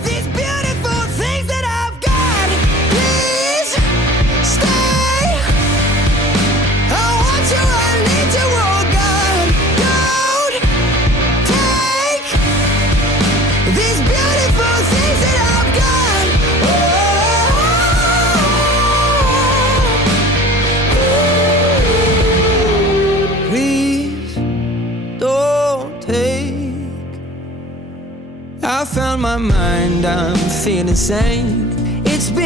these beautiful things that I've got. Please stay. I want you, I need you, oh God. Don't take these beautiful things that I've got. Oh, please don't take. I found my mind, I'm feeling sane. It's been